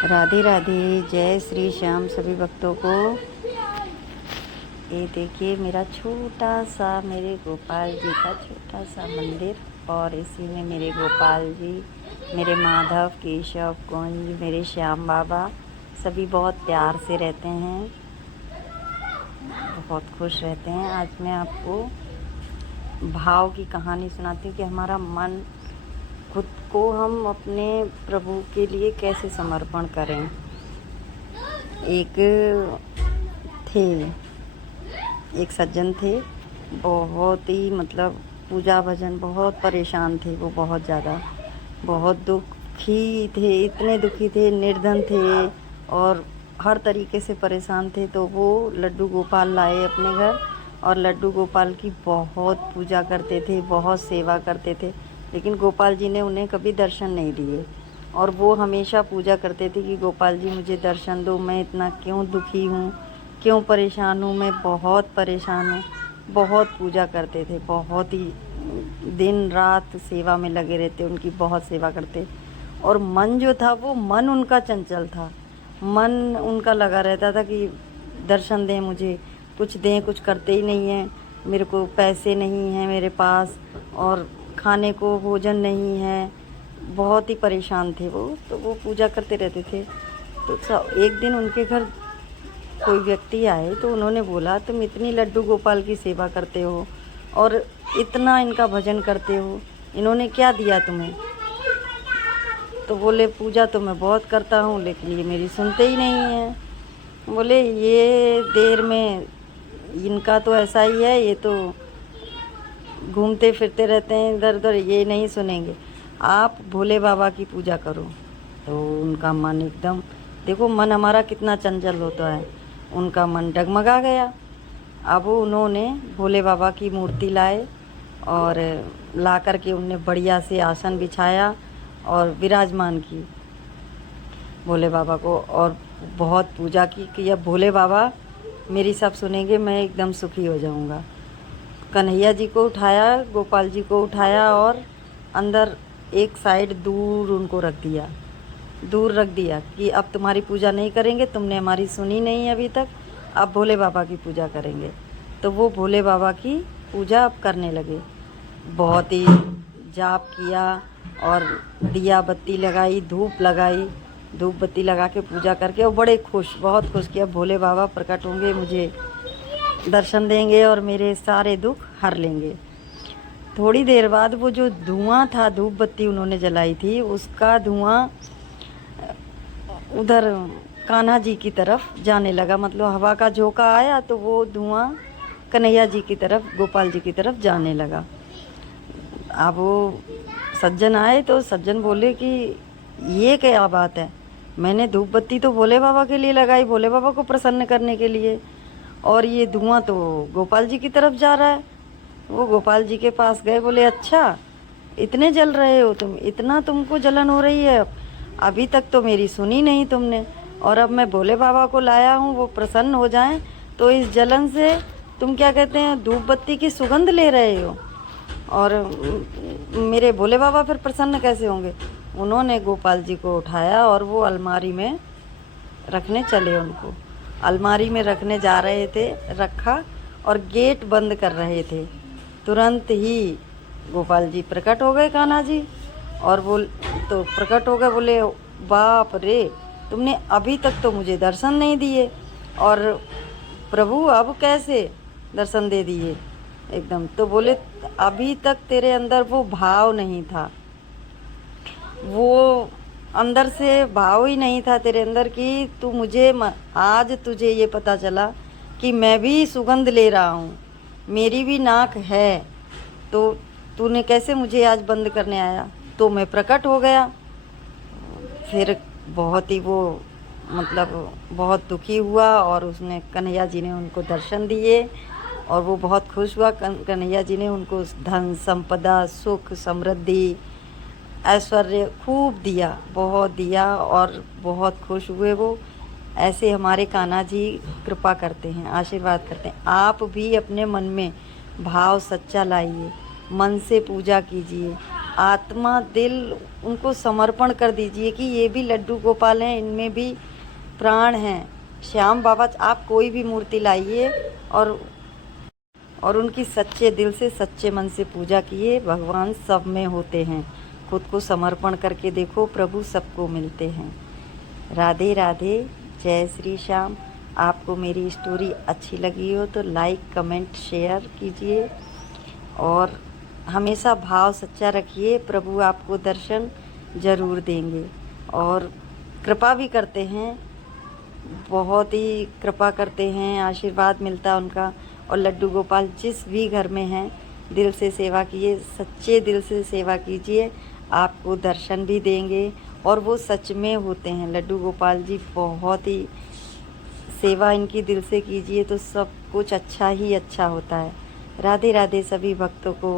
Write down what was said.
राधे राधे, जय श्री श्याम सभी भक्तों को। ये देखिए मेरा छोटा सा, मेरे गोपाल जी का छोटा सा मंदिर, और इसी में मेरे गोपाल जी, मेरे माधव, केशव, कुंज, मेरे श्याम बाबा सभी बहुत प्यार से रहते हैं, बहुत खुश रहते हैं। आज मैं आपको भाव की कहानी सुनाती हूँ कि हमारा मन, खुद को हम अपने प्रभु के लिए कैसे समर्पण करें। एक सज्जन थे, बहुत ही पूजा भजन, बहुत परेशान थे वो, बहुत ज़्यादा, बहुत दुखी थे, इतने दुखी थे, निर्धन थे और हर तरीके से परेशान थे। तो वो लड्डू गोपाल लाए अपने घर और लड्डू गोपाल की बहुत पूजा करते थे, बहुत सेवा करते थे, लेकिन गोपाल जी ने उन्हें कभी दर्शन नहीं दिए। और वो हमेशा पूजा करते थे कि गोपाल जी मुझे दर्शन दो, मैं इतना क्यों दुखी हूँ, क्यों परेशान हूँ, मैं बहुत परेशान हूँ। बहुत पूजा करते थे, बहुत ही दिन रात सेवा में लगे रहते, उनकी बहुत सेवा करते। और मन जो था, वो मन उनका चंचल था, मन उनका लगा रहता था कि दर्शन दें मुझे, कुछ दें, कुछ करते ही नहीं हैं। मेरे को पैसे नहीं हैं मेरे पास, और खाने को भोजन नहीं है, बहुत ही परेशान थे वो। तो वो पूजा करते रहते थे। तो एक दिन उनके घर कोई व्यक्ति आए, तो उन्होंने बोला, तुम इतनी लड्डू गोपाल की सेवा करते हो और इतना इनका भजन करते हो, इन्होंने क्या दिया तुम्हें? तो बोले, पूजा तो मैं बहुत करता हूँ, लेकिन ये मेरी सुनते ही नहीं हैं। बोले, ये देर में इनका तो ऐसा ही है, ये तो घूमते फिरते रहते हैं इधर उधर, ये नहीं सुनेंगे, आप भोले बाबा की पूजा करो। तो उनका मन एकदम, देखो मन हमारा कितना चंचल होता है, उनका मन डगमगा गया। अब उन्होंने भोले बाबा की मूर्ति लाए और ला कर के उनने बढ़िया से आसन बिछाया और विराजमान की भोले बाबा को, और बहुत पूजा की कि अब भोले बाबा मेरी सब सुनेंगे, मैं एकदम सुखी हो जाऊंगा। कन्हैया जी को उठाया, गोपाल जी को उठाया और अंदर एक साइड दूर उनको रख दिया, दूर रख दिया कि अब तुम्हारी पूजा नहीं करेंगे, तुमने हमारी सुनी नहीं अभी तक, अब भोले बाबा की पूजा करेंगे। तो वो भोले बाबा की पूजा अब करने लगे, बहुत ही जाप किया और दिया बत्ती लगाई, धूप लगाई, धूप बत्ती लगा के पूजा करके, और बड़े खुश, बहुत खुश किया, भोले बाबा प्रकट होंगे, मुझे दर्शन देंगे और मेरे सारे दुख हर लेंगे। थोड़ी देर बाद वो जो धुआं था, धूप बत्ती उन्होंने जलाई थी, उसका धुआं उधर कान्हा जी की तरफ जाने लगा, मतलब हवा का झोंका आया तो वो धुआं कन्हैया जी की तरफ, गोपाल जी की तरफ जाने लगा। अब वो सज्जन आए तो सज्जन बोले कि ये क्या बात है, मैंने धूप बत्ती तो भोले बाबा के लिए लगाई, भोले बाबा को प्रसन्न करने के लिए, और ये धुआं तो गोपाल जी की तरफ जा रहा है। वो गोपाल जी के पास गए, बोले, अच्छा इतने जल रहे हो तुम, इतना तुमको जलन हो रही है, अभी तक तो मेरी सुनी नहीं तुमने, और अब मैं भोले बाबा को लाया हूँ, वो प्रसन्न हो जाएं, तो इस जलन से तुम क्या कहते हैं, धूप बत्ती की सुगंध ले रहे हो, और मेरे भोले बाबा फिर प्रसन्न कैसे होंगे? उन्होंने गोपाल जी को उठाया और वो अलमारी में रखने चले, उनको अलमारी में रखने जा रहे थे, रखा और गेट बंद कर रहे थे। तुरंत ही गोपाल जी प्रकट हो गए, कान्हा जी, और तो प्रकट हो गए, बोले, बाप रे, तुमने अभी तक तो मुझे दर्शन नहीं दिए, और प्रभु अब कैसे दर्शन दे दिए एकदम? तो बोले, अभी तक तेरे अंदर वो भाव नहीं था, वो अंदर से भाव ही नहीं था तेरे अंदर कि तू मुझे, आज तुझे ये पता चला कि मैं भी सुगंध ले रहा हूँ, मेरी भी नाक है, तो तूने कैसे मुझे आज बंद करने आया? तो मैं प्रकट हो गया। फिर बहुत ही वो बहुत दुखी हुआ, और उसने, कन्हैया जी ने उनको दर्शन दिए और वो बहुत खुश हुआ। कन्हैया जी ने उनको धन संपदा, सुख, समृद्धि, ऐश्वर्य खूब दिया, बहुत दिया, और बहुत खुश हुए वो। ऐसे हमारे कान्हा जी कृपा करते हैं, आशीर्वाद करते हैं। आप भी अपने मन में भाव सच्चा लाइए, मन से पूजा कीजिए, आत्मा दिल उनको समर्पण कर दीजिए कि ये भी लड्डू गोपाल हैं, इनमें भी प्राण हैं। श्याम बाबा आप कोई भी मूर्ति लाइए और उनकी सच्चे दिल से सच्चे मन से पूजा किए, भगवान सब में होते हैं। खुद को समर्पण करके देखो, प्रभु सबको मिलते हैं। राधे राधे, जय श्री श्याम। आपको मेरी स्टोरी अच्छी लगी हो तो लाइक कमेंट शेयर कीजिए और हमेशा भाव सच्चा रखिए, प्रभु आपको दर्शन ज़रूर देंगे और कृपा भी करते हैं, बहुत ही कृपा करते हैं, आशीर्वाद मिलता है उनका। और लड्डू गोपाल जिस भी घर में हैं, दिल से सेवा कीजिए, सच्चे दिल से सेवा कीजिए, आपको दर्शन भी देंगे और वो सच में होते हैं। लड्डू गोपाल जी बहुत ही सेवा इनकी दिल से कीजिए तो सब कुछ अच्छा ही अच्छा होता है। राधे राधे सभी भक्तों को।